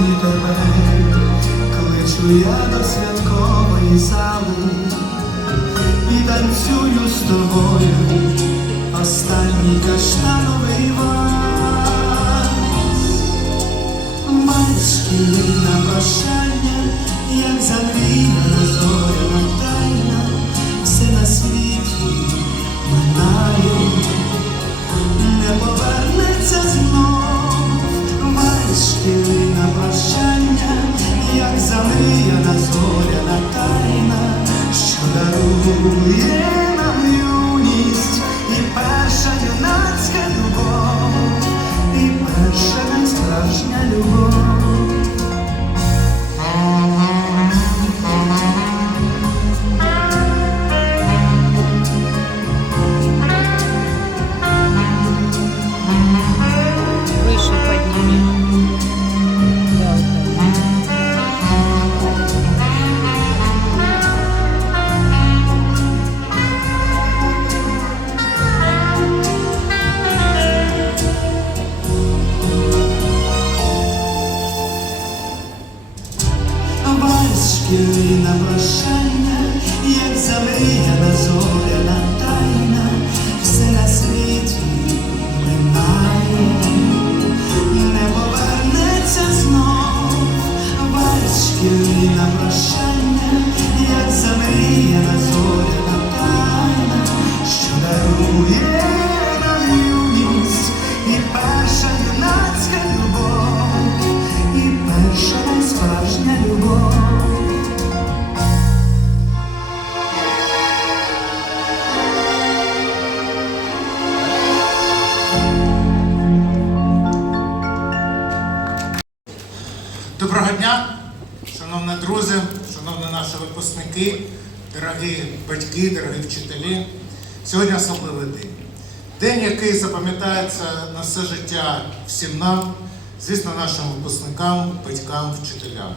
сьогодні тебе кличу я до святкової зали і танцюю з тобою останній каштановий вальс. Мальчики на прощання, як за зоряна випускники, дорогі батьки, дорогі вчителі. Сьогодні особливий день. День, який запам'ятається на все життя всім нам, звісно, нашим випускникам, батькам, вчителям.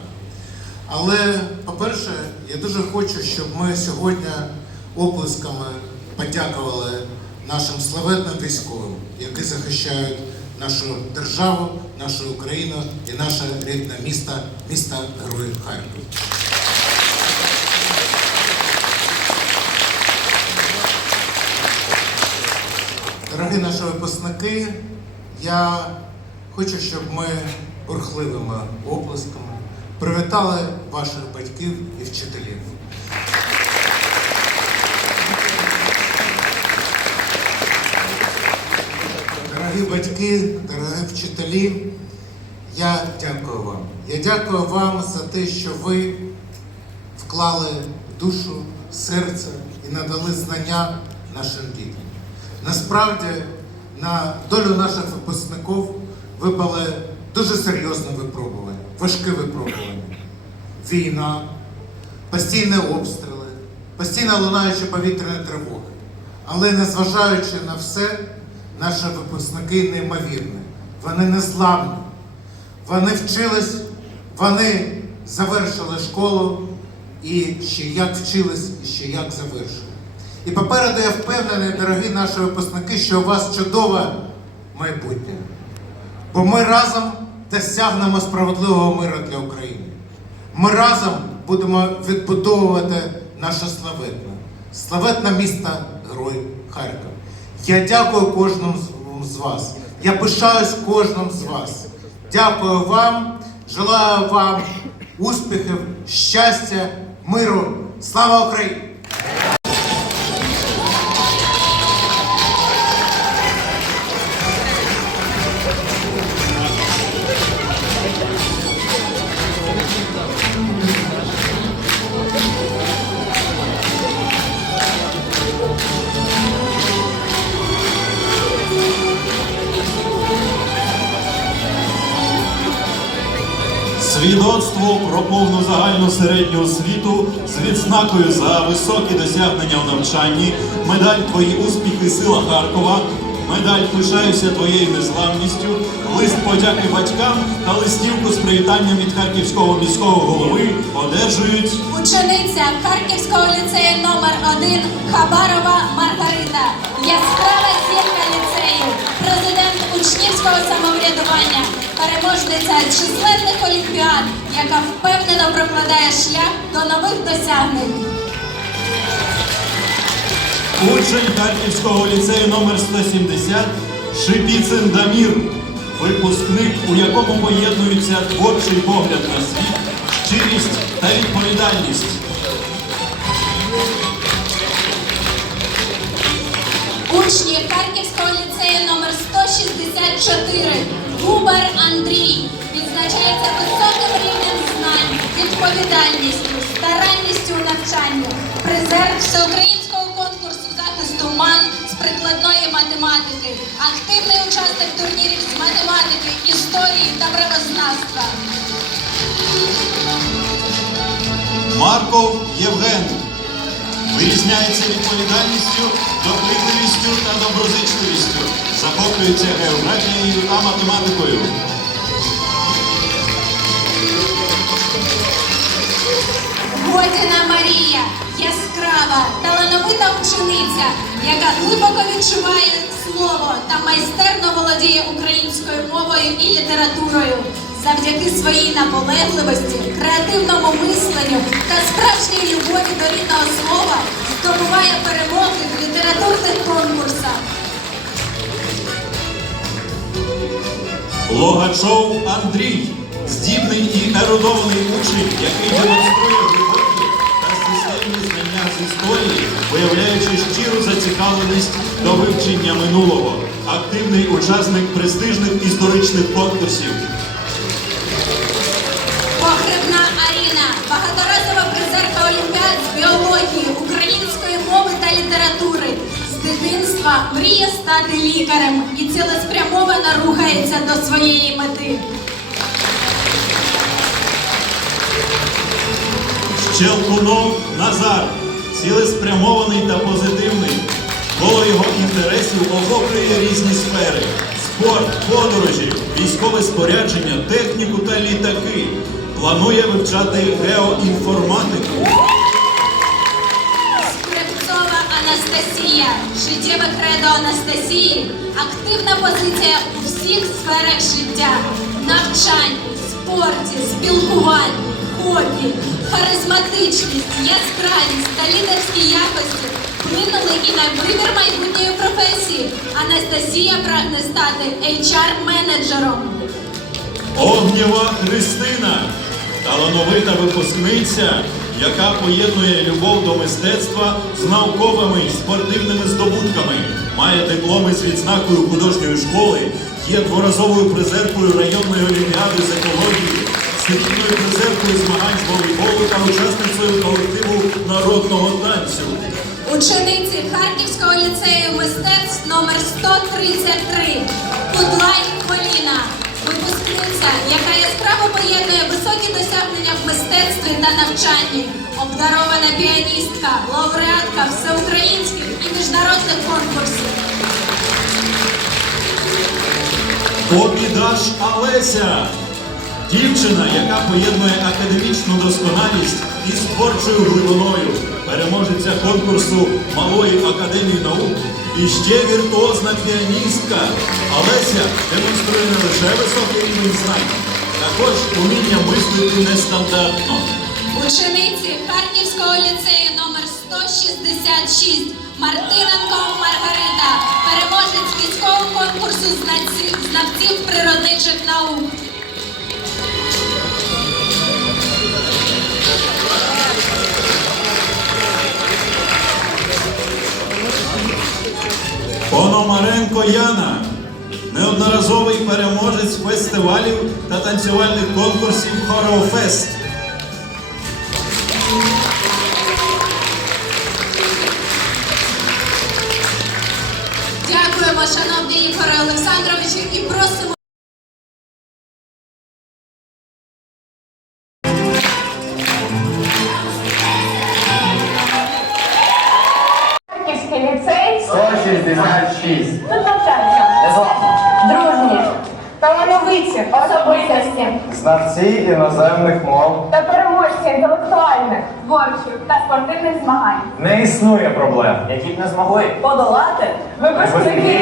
Але, по-перше, я дуже хочу, щоб ми сьогодні оплесками подякували нашим славетним військовим, які захищають нашу державу, нашу Україну і наше рідне місто, місто Герой Харків. Дорогі наші випускники, я хочу, щоб ми бурхливими оплесками привітали ваших батьків і вчителів. Дорогі батьки, дорогі вчителі, я дякую вам. Я дякую вам за те, що ви вклали душу, серце і надали знання нашим дітям. Насправді, на долю наших випускників випали дуже серйозне випробування, важке випробування. Війна, постійні обстріли, постійно лунаючі повітряні тривоги. Але незважаючи на все, наші випускники неймовірні. Вони незламні. Вони вчились, вони завершили школу і ще як вчились, і ще як завершили. І попереду я впевнений, дорогі наші випускники, що у вас чудове майбутнє. Бо ми разом досягнемо справедливого миру для України. Ми разом будемо відбудовувати наше славетне, славетне місто Герой Харків. Я дякую кожному з- вас. Я пишаюсь кожним з вас. Дякую вам, желаю вам успіхів, щастя, миру. Слава Україні! Про повну загальну середню освіту з відзнакою за високі досягнення в навчанні, медаль Твої успіхи Сила Харкова, медаль Пишаюся твоєю незламністю, лист подяки батькам та листівку з привітанням від харківського міського голови одержують Учениця Харківського ліцею номер 1 Хабарова Маргарита. Колядування, переможниця численних олімпіад, яка впевнено прокладає шлях до нових досягнень. Учень Харківського ліцею номер 170 Шипіцин Дамір. Випускник, у якому поєднуються творчий погляд на світ, щирість та відповідальність. Учні Харківського ліцею номер 164 Губар Андрій. Відзначається високим рівнем знань, відповідальністю, старанністю у навчанні, призер всеукраїнського конкурсу захисту МАН з прикладної математики, активний учасник турнірів з математики, історії та правознавства. Марков Євген вирізняється відповідальністю, допитливістю та доброзичливістю, захоплюється географією та математикою. Годіна Марія, яскрава, талановита учениця, яка глибоко відчуває слово та майстерно володіє українською мовою і літературою. Завдяки своїй наполегливості, креативному мисленню та справжній любові до рідного слова здобуває перемоги в літературних конкурсах. Логачов Андрій, здібний і ерудований учень, який демонструє глибокі та системні знання з історії, виявляючи щиру зацікавленість до вивчення минулого, активний учасник престижних історичних конкурсів. Призерка Олімпіад з біології, української мови та літератури. З дитинства мріє стати лікарем і цілеспрямовано рухається до своєї мети. Щелкунов Назар, цілеспрямований та позитивний. Коло його інтересів охоплює різні сфери: спорт, подорожі, військове спорядження, техніку та літаки. Планує вивчати геоінформатику. Скрипцова Анастасія, життєве кредо Анастасії, активна позиція у всіх сферах життя, навчанні, спорті, спілкуванні, хобі, харизматичність, яскравість та лідерські якості вплинули і на вибір майбутньої професії. Анастасія прагне стати HR-менеджером. Огнєва Христина, талановита випускниця, яка поєднує любов до мистецтва з науковими і спортивними здобутками, має дипломи з відзнакою художньої школи, є дворазовою призеркою районної олімпіади з екології, срібною призеркою змагань з волейболу та учасницею колективу народного танцю. Учениці Харківського ліцею мистецтв номер 133 Кудлай Поліна. Випускниця, яка яскраво поєднує високі досягнення в мистецтві та навчанні, обдарована піаністка, лауреатка всеукраїнських і міжнародних конкурсів. Обідаш Алеся. Дівчина, яка поєднує академічну досконалість із творчою глибиною, переможеця конкурсу Малої академії наук і ще віртуозна піаністка. Алеся демонструє не лише високий рівень знань, також уміння мислити нестандартно. Учениці Харківського ліцею номер 166 Мартиненко Маргарита, переможець міського конкурсу знавців природничих наук. Пономаренко Яна, неодноразовий переможець фестивалів та танцювальних конкурсів Хореофест. Знавці іноземних мов. та переможці інтелектуальних, творчих та спортивних змагань. Не існує проблем, які б не змогли Подолати випускники